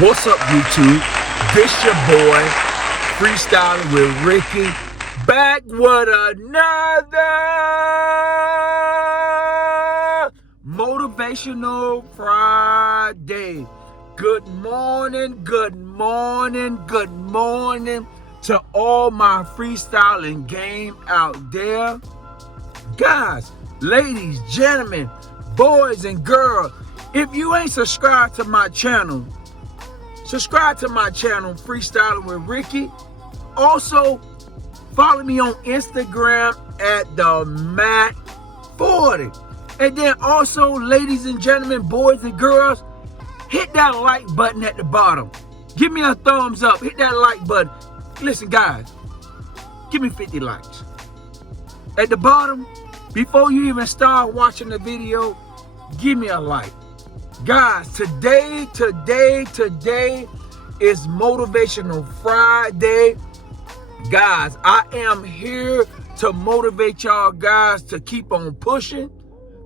What's up, YouTube? This your boy, Freestyling with Ricky, back with another Motivational Friday. Good morning, good morning, good morning to all my freestyling game out there. Guys, ladies, gentlemen, boys and girls, if you ain't subscribed to my channel, subscribe to my channel, Freestyling with Ricky. Also, follow me on Instagram at the Matt40. And then also, ladies and gentlemen, boys and girls, hit that like button at the bottom. Give me a thumbs up. Hit that like button. Listen, guys, give me 50 likes. At the bottom, before you even start watching the video, give me a like. Guys, today is Motivational Friday. Guys, I am here to motivate y'all guys to keep on pushing,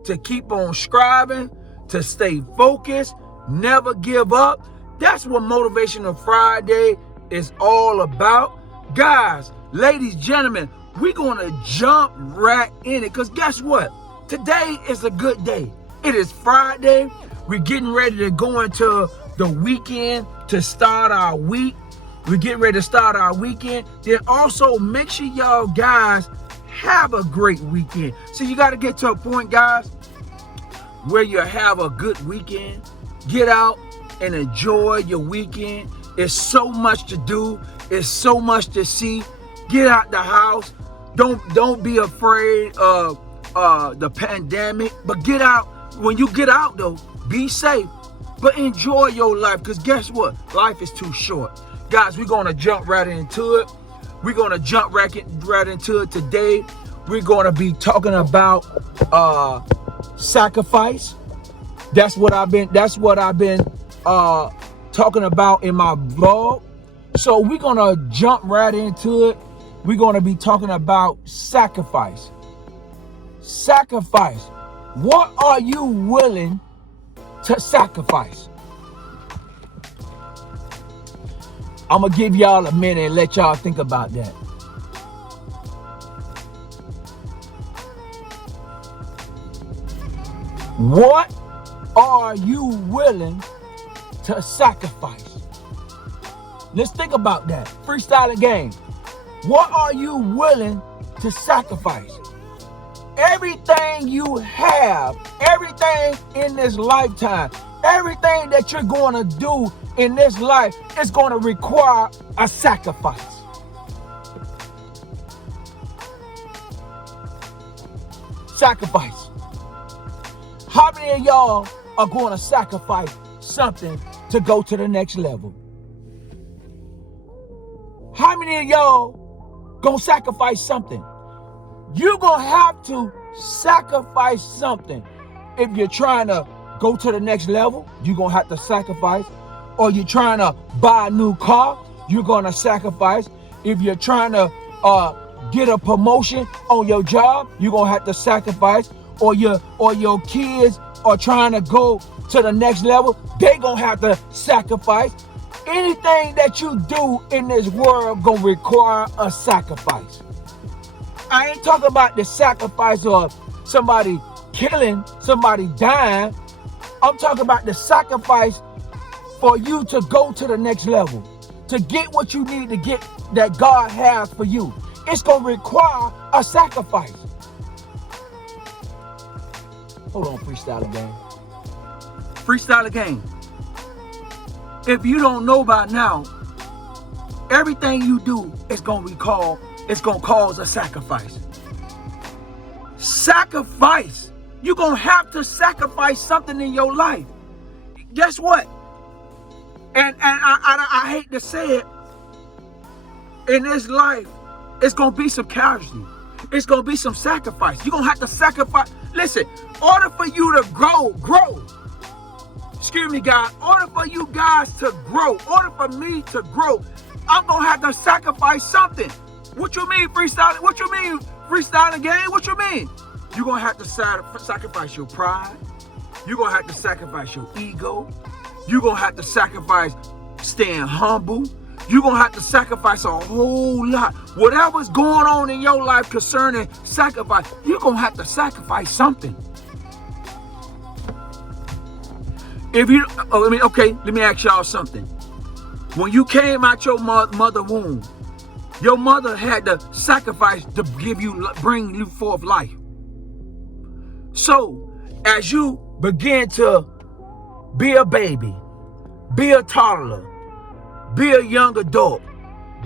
to keep on striving, to stay focused, never give up. That's what Motivational Friday is all about. Guys, ladies, gentlemen, we're going to jump right in it because guess what? Today is a good day. It is Friday. We're getting ready to go into the weekend to start our week. We're getting ready to start our weekend. Then also make sure y'all guys have a great weekend. So you got to get to a point, guys, where you have a good weekend. Get out and enjoy your weekend. It's so much to do. It's so much to see. Get out the house. Don't be afraid of the pandemic, but get out. When you get out though, be safe, but enjoy your life, because guess what? Life is too short. Guys, we're going to jump right into it. We're going to jump right into it today. We're going to be talking about sacrifice. That's what I've been talking about in my vlog. So we're going to jump right into it. We're going to be talking about sacrifice. Sacrifice. What are you willing to sacrifice? I'm going to give y'all a minute and let y'all think about that. What are you willing to sacrifice? Let's think about that. Freestyling game. What are you willing to sacrifice? Everything you have, everything in this lifetime, everything that you're going to do in this life is going to require a sacrifice. Sacrifice. How many of y'all are going to sacrifice something to go to the next level? How many of y'all going to sacrifice something? You're going to have to sacrifice something. If you're trying to go to the next level, you're going to have to sacrifice. Or you're trying to buy a new car, you're going to sacrifice. If you're trying to get a promotion on your job, you're going to have to sacrifice. Or your kids are trying to go to the next level, they're going to have to sacrifice. Anything that you do in this world going to require a sacrifice. I ain't talking about the sacrifice of somebody killing, somebody dying. I'm talking about the sacrifice for you to go to the next level, to get what you need to get that God has for you. It's going to require a sacrifice. Hold on, freestyle game. Freestyle game. If you don't know by now, everything you do is going to cause a sacrifice. Sacrifice. You're going to have to sacrifice something in your life. Guess what? And I hate to say it, in this life, it's going to be some casualty. It's going to be some sacrifice. You're going to have to sacrifice. Listen, in order for you to grow. Excuse me, guys. In order for you guys to grow, in order for me to grow, I'm going to have to sacrifice something. What you mean, freestyling? What you mean, freestyling game? What you mean? You're going to have to sacrifice your pride. You're going to have to sacrifice your ego. You're going to have to sacrifice staying humble. You're going to have to sacrifice a whole lot. Whatever's going on in your life concerning sacrifice, you're going to have to sacrifice something. If you, let me ask y'all something. When you came out your mother womb, your mother had to sacrifice to bring you forth life. So, as you begin to be a baby, be a toddler, be a young adult,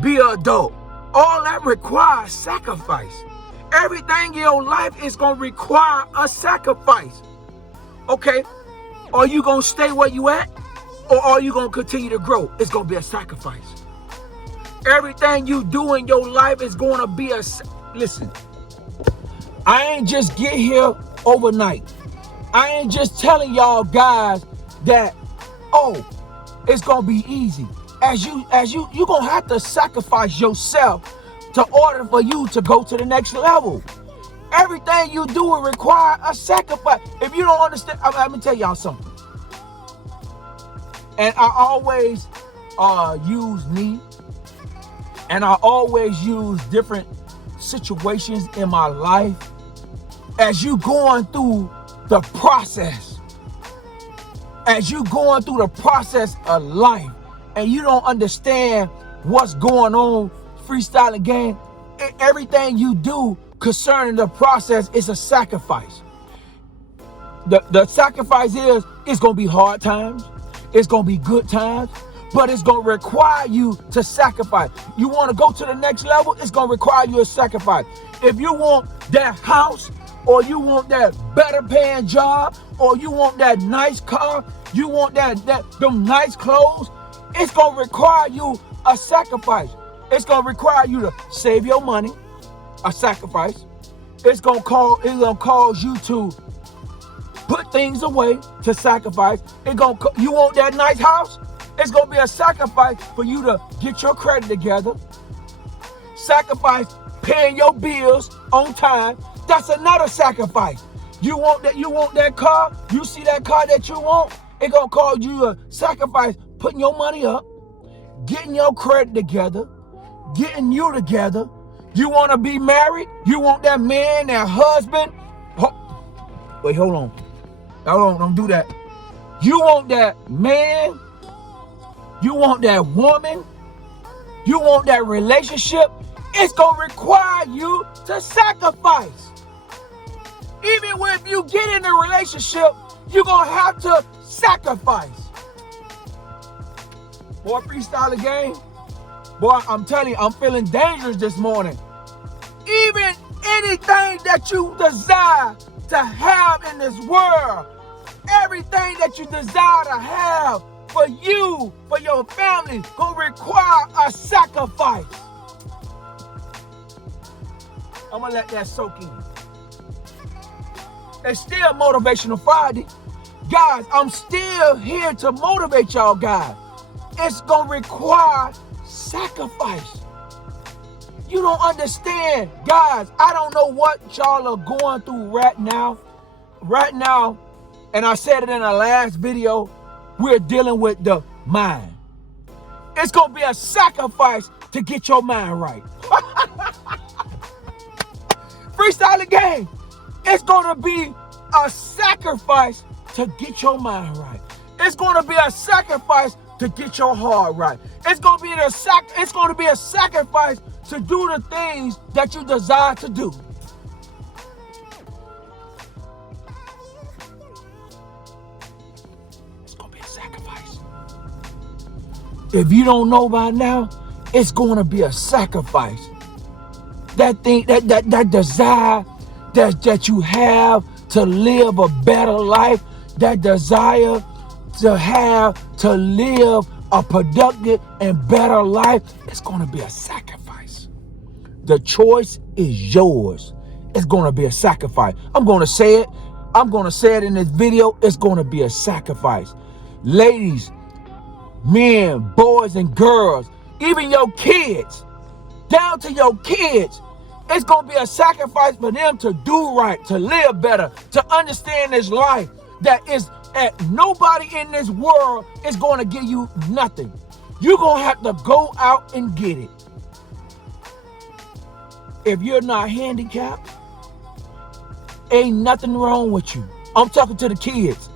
be an adult, all that requires sacrifice. Everything in your life is going to require a sacrifice. Okay? Are you going to stay where you at? Or are you going to continue to grow? It's going to be a sacrifice. Everything you do in your life is going to be a... Listen, I ain't just get here overnight. I ain't just telling y'all guys that, oh, it's going to be easy. You're going to have to sacrifice yourself to order for you to go to the next level. Everything you do will require a sacrifice. If you don't understand, let me tell y'all something. And I always use me, and I always use different situations in my life as you going through the process. As you going through the process of life and you don't understand what's going on, freestyling game, everything you do concerning the process is a sacrifice. The sacrifice is, it's going to be hard times. It's going to be good times, but it's going to require you to sacrifice. You want to go to the next level, it's going to require you to sacrifice. If you want that house, or you want that better paying job, or you want that nice car, you want them nice clothes, it's going to require you a sacrifice. It's going to require you to save your money, a sacrifice. It's going to cause you to put things away, to sacrifice. You want that nice house? It's going to be a sacrifice for you to get your credit together. Sacrifice paying your bills on time. That's another sacrifice. You want that car? You see that car that you want? It's going to cause you a sacrifice putting your money up, getting your credit together, getting you together. You want to be married? You want that man, that husband? Wait, hold on. Don't do that. You want that man, you want that woman, you want that relationship, it's going to require you to sacrifice. Even if you get in a relationship, you're going to have to sacrifice. Boy, freestyle game. Boy, I'm telling you, I'm feeling dangerous this morning. Even anything that you desire to have in this world, everything that you desire to have for you, for your family, will require a sacrifice. I'm going to let that soak in. It's still Motivational Friday. Guys, I'm still here to motivate y'all guys. It's going to require sacrifice. You don't understand. Guys, I don't know what y'all are going through right now. Right now, and I said it in the last video, we're dealing with the mind. It's going to be a sacrifice to get your mind right. Freestyle the game. It's going to be a sacrifice to get your mind right. It's going to be a sacrifice to get your heart right. It's going to be a sacrifice to do the things that you desire to do. It's going to be a sacrifice. If you don't know by now, it's going to be a sacrifice. That thing, that desire that you have to live a better life, that desire to live a productive and better life, it's going to be a sacrifice. The choice is yours. It's going to be a sacrifice. I'm going to say it. I'm going to say it in this video. It's going to be a sacrifice. Ladies, men, boys, and girls, even your kids, down to your kids, it's going to be a sacrifice for them to do right, to live better, to understand this life that nobody in this world is going to give you nothing. You're going to have to go out and get it. If you're not handicapped, ain't nothing wrong with you. I'm talking to the kids.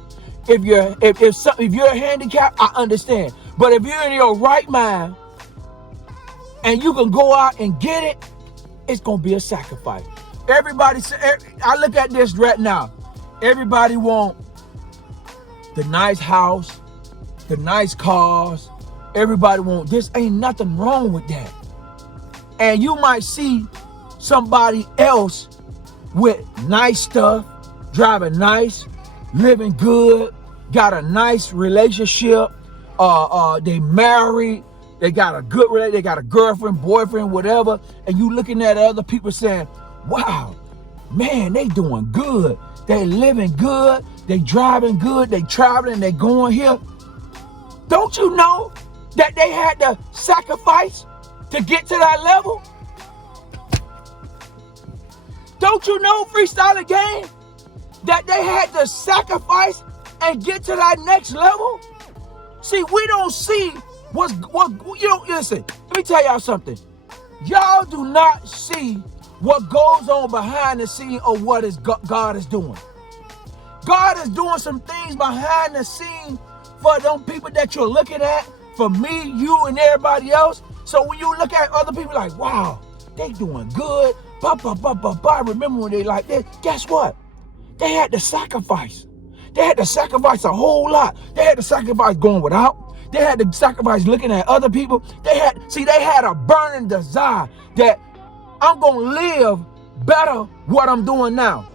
If you're handicapped, I understand. But if you're in your right mind and you can go out and get it, it's going to be a sacrifice. I look at this right now. Everybody want the nice house, the nice cars. Everybody want this. Ain't nothing wrong with that. And you might see somebody else with nice stuff, driving nice, living good, got a nice relationship. They married, they got a good relationship, they got a girlfriend, boyfriend, whatever. And you looking at other people saying, wow, man, they doing good. They living good. They driving good. They traveling. They going here. Don't you know that they had to sacrifice to get to that level? Don't you know, Freestyling Gang, that they had to sacrifice and get to that next level? See, we don't see what listen, let me tell y'all something. Y'all do not see what goes on behind the scene of what God is doing. God is doing some things behind the scene for them people that you're looking at, for me, you, and everybody else. So when you look at other people like, wow, they doing good, remember when they like this? Guess what? They had to sacrifice. They had to sacrifice a whole lot. They had to sacrifice going without. They had to sacrifice looking at other people. They had a burning desire that I'm going to live better what I'm doing now.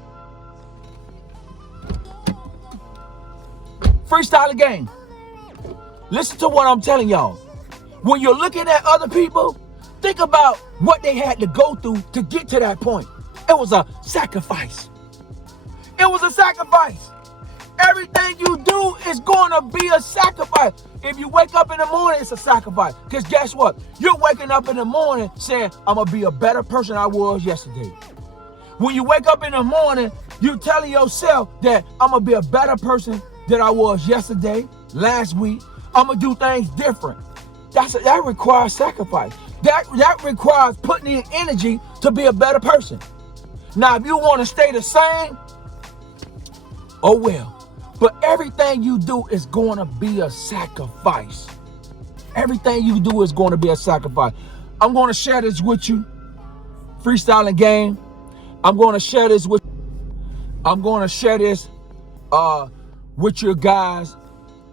Freestyling Gang, listen to what I'm telling y'all. When you're looking at other people, think about what they had to go through to get to that point. It was a sacrifice. It was a sacrifice. Everything you do is going to be a sacrifice. If you wake up in the morning, it's a sacrifice. Because guess what? You're waking up in the morning saying, I'm going to be a better person I was yesterday. When you wake up in the morning, you're telling yourself that I'm going to be a better person than I was yesterday, last week. I'm going to do things different. That requires sacrifice. That requires putting in energy to be a better person. Now, if you want to stay the same, oh well. But everything you do is going to be a sacrifice. Everything you do is going to be a sacrifice. I'm going to share this with you, Freestyling Gang. I'm going to share this with you guys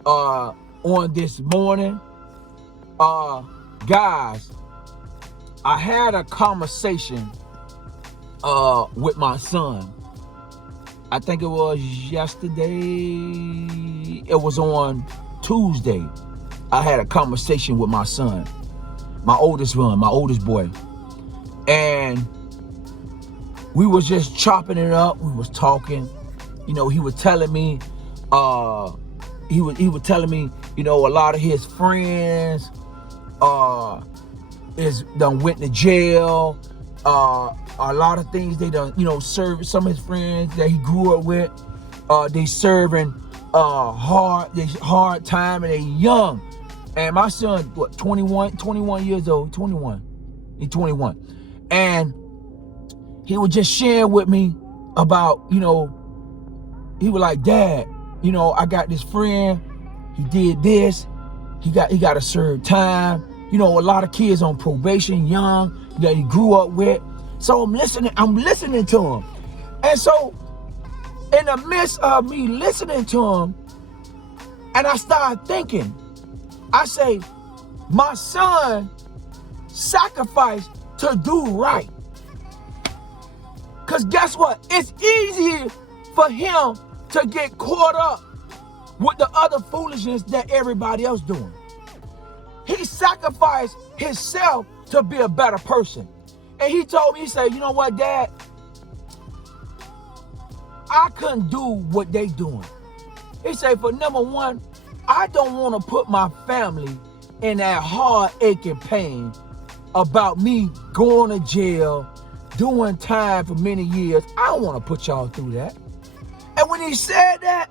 on this morning. Guys, I had a conversation with my son. I think it was yesterday. It was on Tuesday. I had a conversation with my son, my oldest boy. And we was just chopping it up. We was talking. You know, he was telling me, he was telling me, you know, a lot of his friends is done went to jail. A lot of things they done, you know, served. Some of his friends that he grew up with, they serving hard time, and they young. And my son, what, 21 years old, 21. He's 21. And he was just sharing with me about, you know, he was like, Dad, you know, I got this friend, he did this, he got to serve time. You know, a lot of kids on probation, young, that he grew up with. So I'm listening to him. And so in the midst of me listening to him, and I started thinking, I say, my son sacrificed to do right. Because guess what? It's easier for him to get caught up with the other foolishness that everybody else doing. He sacrificed himself to be a better person. And he told me, he said, you know what, Dad? I couldn't do what they doing. He said, for number one, I don't want to put my family in that hard aching pain about me going to jail, doing time for many years. I don't want to put y'all through that. And when he said that,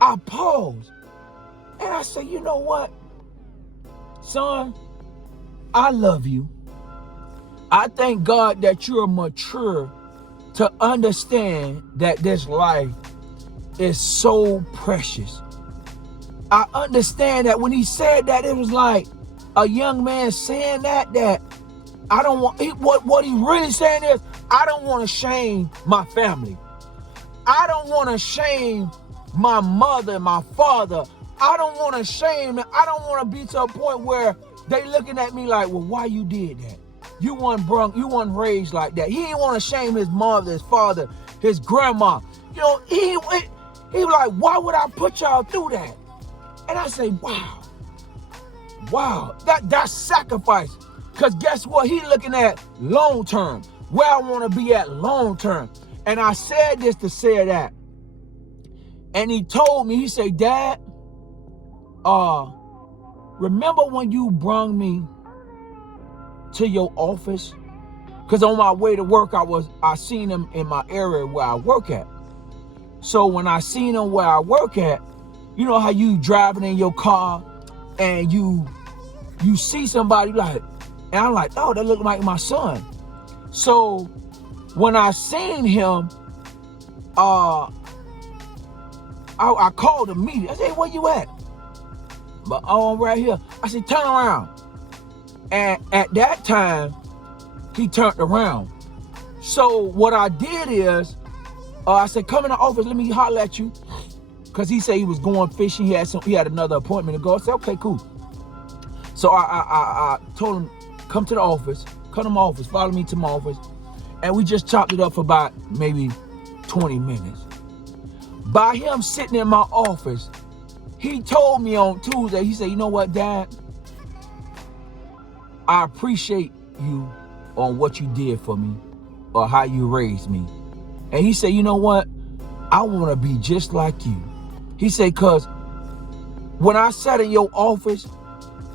I paused. And I said, you know what? son, I love you. I thank God that you're mature to understand that this life is so precious. I understand that when he said that, it was like a young man saying that I don't want, what he really saying is, I don't want to shame my family. I don't want to shame my mother, my father. I don't want to shame them. I don't want to be to a point where they looking at me like, well, why you did that? You weren't raised like that. He didn't want to shame his mother, his father, his grandma. You know, he was like, why would I put y'all through that? And I say, wow, that's sacrifice. Because guess what? He looking at long term, where I want to be at long term. And I said this to say that. And he told me, he said, Dad, remember when you brung me to your office? Because on my way to work, I seen him in my area where I work at. So when I seen him where I work at, you know how you driving in your car and you see somebody like, and I'm like, oh, that look like my son. So when I seen him, I called him immediately. I said, where you at? But I'm right here. I said, turn around. And at that time, he turned around. So what I did is, I said, come in the office, let me holler at you. Because he said he was going fishing. He had another appointment to go. I said, okay, cool. So I told him, come to the office, come to my office, follow me to my office. And we just chopped it up for about maybe 20 minutes. By him sitting in my office, he told me on Tuesday, he said, you know what, Dad? I appreciate you on what you did for me or how you raised me. And he said, you know what? I want to be just like you. He said, because when I sat in your office,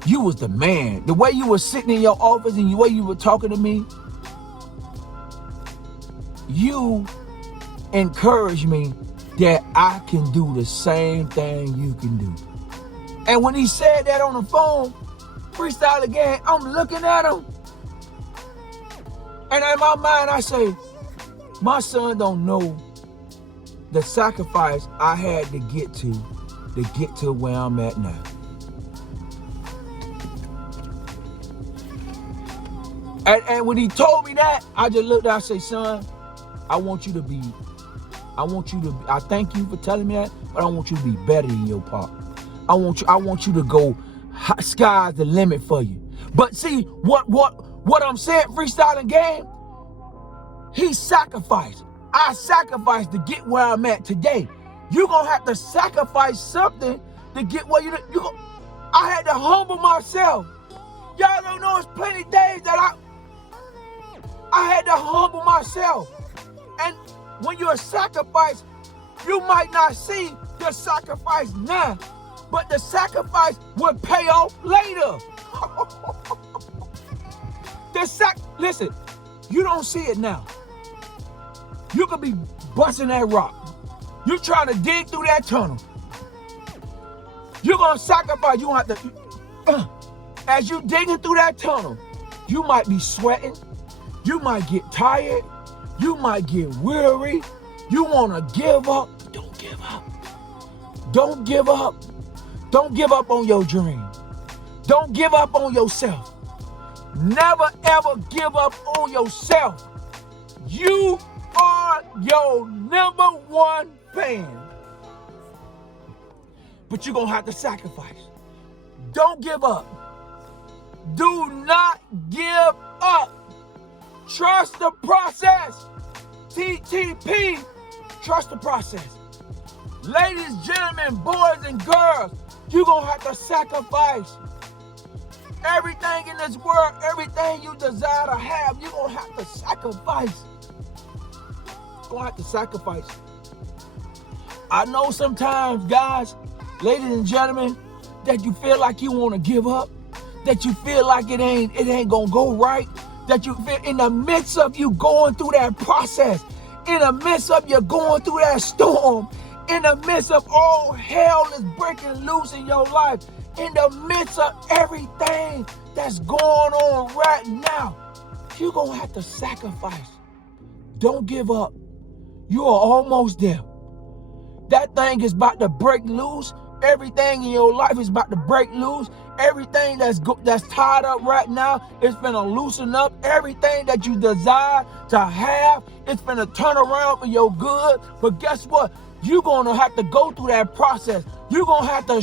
you was the man. The way you were sitting in your office and the way you were talking to me, you encouraged me that I can do the same thing you can do. And when he said that on the phone, Freestyle Again, I'm looking at him. And in my mind, I say, my son don't know the sacrifice I had to get to where I'm at now. And when he told me that, I just looked at him, I say, son, I thank you for telling me that, but I want you to be better than your pop. I want you to go, sky's the limit for you. But see, what I'm saying, Freestyle Again, he sacrificed. I sacrificed to get where I'm at today. You're going to have to sacrifice something to get where I had to humble myself. Y'all don't know, it's plenty days that I had to humble myself. And when you're a sacrifice, you might not see the sacrifice now, but the sacrifice will pay off later. Listen, you don't see it now. You could be busting that rock. You're trying to dig through that tunnel. You're going to sacrifice. You don't have to. As you digging through that tunnel, you might be sweating. You might get tired. You might get weary. You want to give up. Don't give up. Don't give up. Don't give up on your dream. Don't give up on yourself. Never, ever give up on yourself. You are your #1 fan. But you're going to have to sacrifice. Don't give up. Do not give up. Trust the process. TTP. Trust the process. Ladies, gentlemen, boys and girls, you're going to have to sacrifice. Everything in this world, everything you desire to have, you're going to have to sacrifice. You're going to have to sacrifice. I know sometimes, guys, ladies and gentlemen, that you feel like you want to give up, that you feel like it ain't going to go right, that you feel in the midst of you going through that process, in the midst of you going through that storm, in the midst of all hell is breaking loose in your life, in the midst of everything that's going on right now, you're going to have to sacrifice. Don't give up. You are almost there. That thing is about to break loose. Everything in your life is about to break loose. Everything that's tied up right now, it's gonna loosen up. Everything that you desire to have, it's gonna turn around for your good. But guess what? You're gonna have to go through that process. You're gonna have to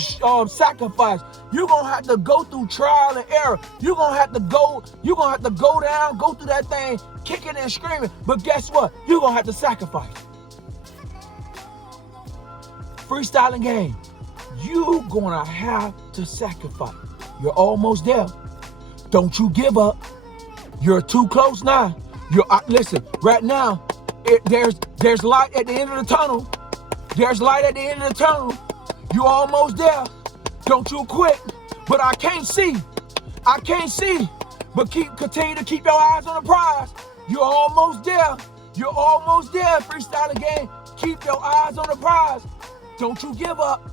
sacrifice. You're gonna have to go through trial and error. You're gonna have to go down, go through that thing, kicking and screaming. But guess what? You're gonna have to sacrifice. Freestyling game. You're gonna have to sacrifice. You're almost there. Don't you give up. You're too close now. Listen, right now, there's light at the end of the tunnel. There's light at the end of the tunnel. You're almost there. Don't you quit. But I can't see. But continue to keep your eyes on the prize. You're almost there. You're almost there, freestyling game. Keep your eyes on the prize. Don't you give up.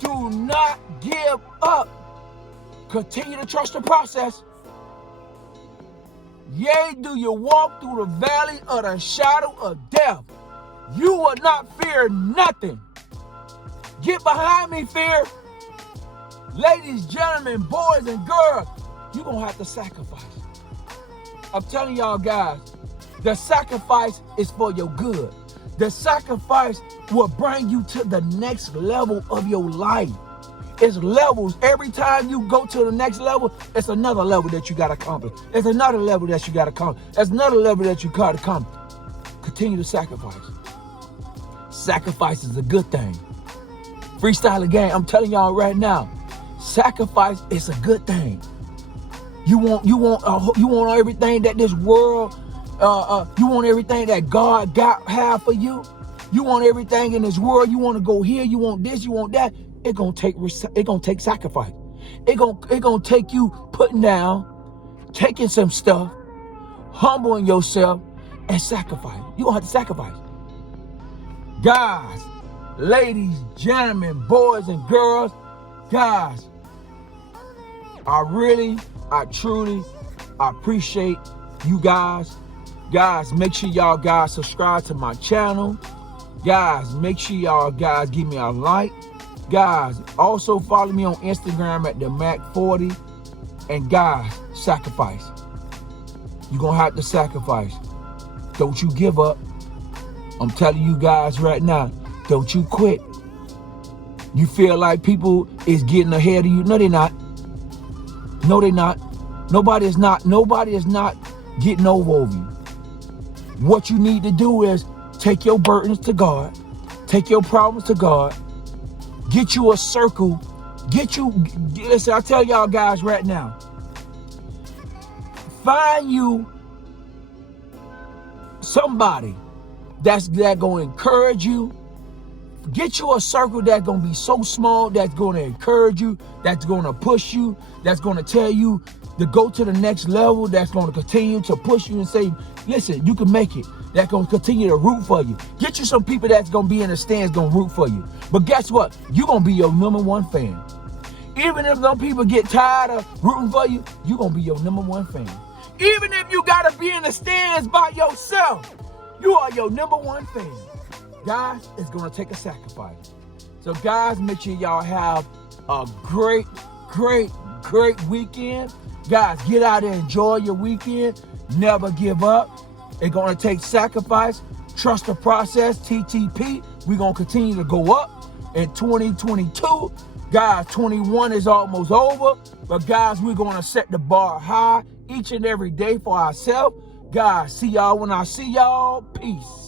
Do not give up. Continue to trust the process. Yea, do you walk through the valley of the shadow of death, you will not fear nothing. Get behind me, fear. Ladies, gentlemen, boys and girls, you're going to have to sacrifice. I'm telling y'all guys, the sacrifice is for your good. The sacrifice will bring you to the next level of your life. It's levels. Every time you go to the next level, it's another level that you got to accomplish. It's another level that you got to accomplish. It's another level that you got to come. Continue to sacrifice. Sacrifice is a good thing. Freestyling game, I'm telling y'all right now, sacrifice is a good thing. You want everything that this world, you want everything that God have for you. You want everything in this world. You want to go here. You want this. You want that. It's gonna take sacrifice. It's gonna take you putting down, taking some stuff, humbling yourself, and sacrifice. You gonna have to sacrifice. Guys, ladies, gentlemen, boys and girls, guys, I truly appreciate you guys. Guys, make sure y'all guys subscribe to my channel. Guys, make sure y'all guys give me a like. Guys, also follow me on Instagram at the Mac40. And guys, sacrifice. You're gonna have to sacrifice. Don't you give up. I'm telling you guys right now, don't you quit. You feel like people is getting ahead of you. No, they're not. No, they're not. Nobody is not getting over you. What you need to do is take your burdens to God. Take your problems to God. Get you a circle. Listen, I tell y'all guys right now, find you somebody that's gonna encourage you. Get you a circle that's gonna be so small, that's gonna encourage you, that's gonna push you, that's gonna tell you to go to the next level, that's gonna continue to push you and say, listen, you can make it. That's gonna continue to root for you. Get you some people that's gonna be in the stands gonna root for you. But guess what? You're gonna be your #1 fan. Even if some people get tired of rooting for you, you're gonna be your #1 fan. Even if you gotta be in the stands by yourself, you are your #1 fan. Guys, it's gonna take a sacrifice. So guys, make sure y'all have a great weekend. Guys, get out and enjoy your weekend. Never give up. It's gonna take sacrifice. Trust the process. TTP. We're gonna continue to go up in 2022. Guys, 21 is almost over. But guys, we're gonna set the bar high each and every day for ourselves. Guys, see y'all when I see y'all. Peace.